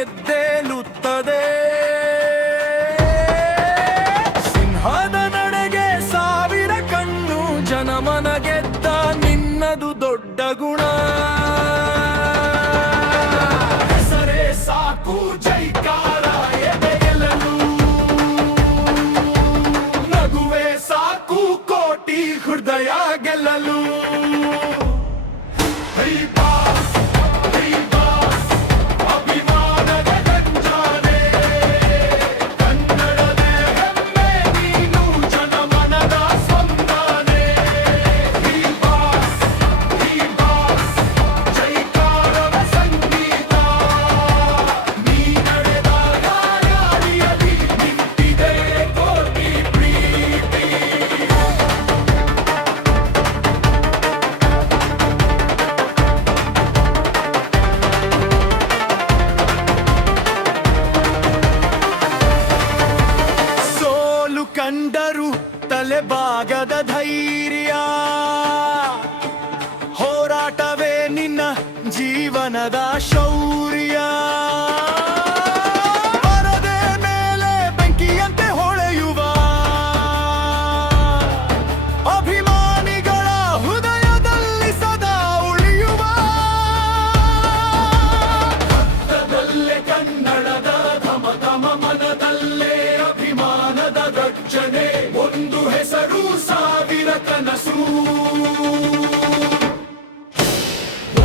ಎದ್ದೇಲುತ್ತದೆ. ಸಿಂಹದ ನಡೆಗೆ ಸಾವಿರ ಕಣ್ಣು, ಜನಮನ ಗೆದ್ದ ನಿನ್ನದು ದೊಡ್ಡ ಗುಣ. ಹೆಸರೇ ಸಾಕು ಜೈಕಾರ ಎದೆಯಲು, ನಗುವೆ ಸಾಕು ಕೋಟಿ ಹೃದಯ ಗೆಲ್ಲಲು. ಕಂಡರು ತಲೆಬಾಗದ ಧೈರ್ಯ, ಹೋರಾಟವೇ ನಿನ್ನ ಜೀವನದ ಶೌರ್ಯ. ಪರದೆ ಮೇಲೆ ಬೆಂಕಿಯಂತೆ ಹೊಳೆಯುವ ಅಭಿಮಾನಿಗಳ ಹೃದಯದಲ್ಲಿ ಸದಾ ಉಳಿಯುವ. ರಕ್ತದಲ್ಲೇ ಕನ್ನಡದ ಧಮ ಧಮ, ಮನದಲ್ಲೇ ಅಭಿಮಾನದ ಗರ್ಜನೆ. ಒಂದು ಹೆಸರು ಸಾವಿರ ಕನಸು,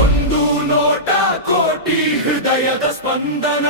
ಒಂದು ನೋಟ ಕೋಟಿ ಹೃದಯದ ಸ್ಪಂದನ.